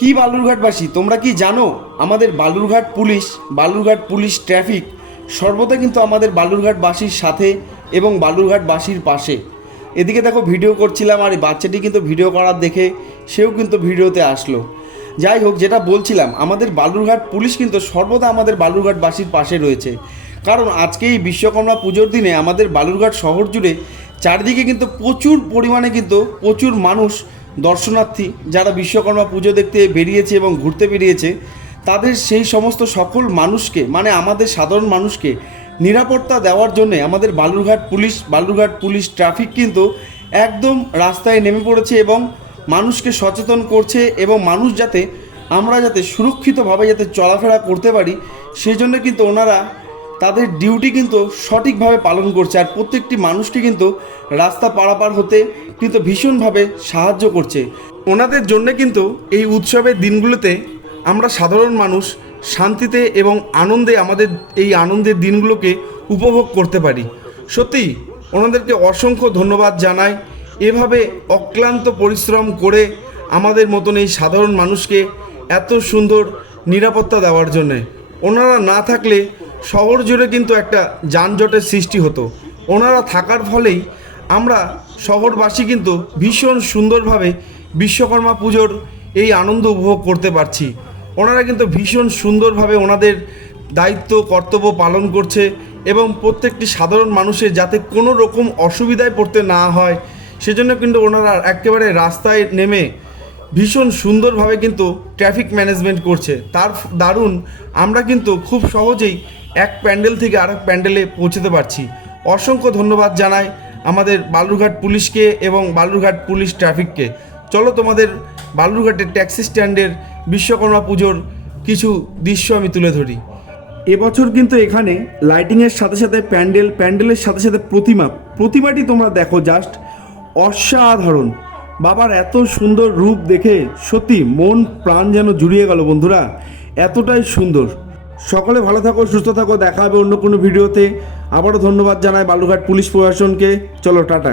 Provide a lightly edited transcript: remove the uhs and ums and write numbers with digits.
কি বালুরঘাটবাসী, তোমরা কি জানো আমাদের বালুরঘাট পুলিশ ট্রাফিক সর্বদা কিন্তু আমাদের বালুরঘাটবাসীর সাথে এবং বালুরঘাটবাসীর পাশে। এদিকে দেখো ভিডিও করছিলাম আর এই বাচ্চাটি কিন্তু ভিডিও করার দেখে সেও কিন্তু ভিডিওতে আসলো। যাই হোক, যেটা বলছিলাম, আমাদের বালুরঘাট পুলিশ কিন্তু সর্বদা আমাদের বালুরঘাটবাসীর পাশে রয়েছে। কারণ আজকে এই বিশ্বকর্মা পুজোর দিনে আমাদের বালুরঘাট শহর জুড়ে চারদিকে কিন্তু প্রচুর পরিমাণে প্রচুর মানুষ দর্শনার্থী যারা বিশ্বকর্মা পুজো দেখতে বেরিয়েছে এবং ঘুরতে বেরিয়েছে, তাদের সেই সমস্ত সকল মানুষকে, মানে আমাদের সাধারণ মানুষকে নিরাপত্তা দেওয়ার জন্য আমাদের বালুরঘাট পুলিশ ট্রাফিক কিন্তু একদম রাস্তায় নেমে পড়েছে এবং মানুষকে সচেতন করছে এবং মানুষ আমরা যাতে সুরক্ষিতভাবে যাতে চলাফেরা করতে পারি সেই জন্য কিন্তু ওনারা তাদের ডিউটি কিন্তু সঠিকভাবে পালন করছে। আর প্রত্যেকটি মানুষকে কিন্তু রাস্তা পারাপার হতে কিন্তু ভীষণভাবে সাহায্য করছে। ওনাদের জন্য কিন্তু এই উৎসবের দিনগুলোতে আমরা সাধারণ মানুষ শান্তিতে এবং আনন্দে আমাদের এই আনন্দের দিনগুলোকে উপভোগ করতে পারি। সত্যি ওনাদেরকে অসংখ্য ধন্যবাদ জানাই, এভাবে অক্লান্ত পরিশ্রম করে আমাদের মতন এই সাধারণ মানুষকে এত সুন্দর নিরাপত্তা দেওয়ার জন্যে। ওনারা না থাকলে শহর জুড়ে কিন্তু একটা যানজটের সৃষ্টি হতো। ওনারা থাকার ফলেই আমরা শহরবাসী কিন্তু ভীষণ সুন্দরভাবে বিশ্বকর্মা পুজোর এই আনন্দ উপভোগ করতে পারছি। ওনারা কিন্তু ভীষণ সুন্দরভাবে ওনাদের দায়িত্ব কর্তব্য পালন করছে এবং প্রত্যেকটি সাধারণ মানুষের যাতে কোনো রকম অসুবিধায় পড়তে না হয় সেজন্য কিন্তু ওনারা একেবারে রাস্তায় নেমে ভীষণ সুন্দরভাবে কিন্তু ট্রাফিক ম্যানেজমেন্ট করছে। তার দারুণ আমরা কিন্তু খুব সহজেই এক প্যান্ডেল থেকে আরেক প্যান্ডেলে পৌঁছতে পারছি। অসংখ্য ধন্যবাদ জানাই আমাদের বালুরঘাট পুলিশকে এবং বালুরঘাট পুলিশ ট্রাফিককে। চলো তোমাদের বালুরঘাটের ট্যাক্সি স্ট্যান্ডের বিশ্বকর্মা পুজোর কিছু দৃশ্য আমি তুলে ধরি। এবছর কিন্তু এখানে লাইটিংয়ের সাথে সাথে প্যান্ডেলের সাথে সাথে প্রতিমাটি তোমরা দেখো, জাস্ট অসাধারণ। বাবার এত সুন্দর রূপ দেখে সত্যি মন প্রাণ যেন জুড়িয়ে গেল বন্ধুরা, এতটাই সুন্দর। সকলে ভালো থাকো, সুস্থ থাকো, দেখা হবে অন্য কোনো ভিডিওতে। আবারও ধন্যবাদ জানাই বালুরঘাট পুলিশ প্রশাসনকে। চলো টাটা।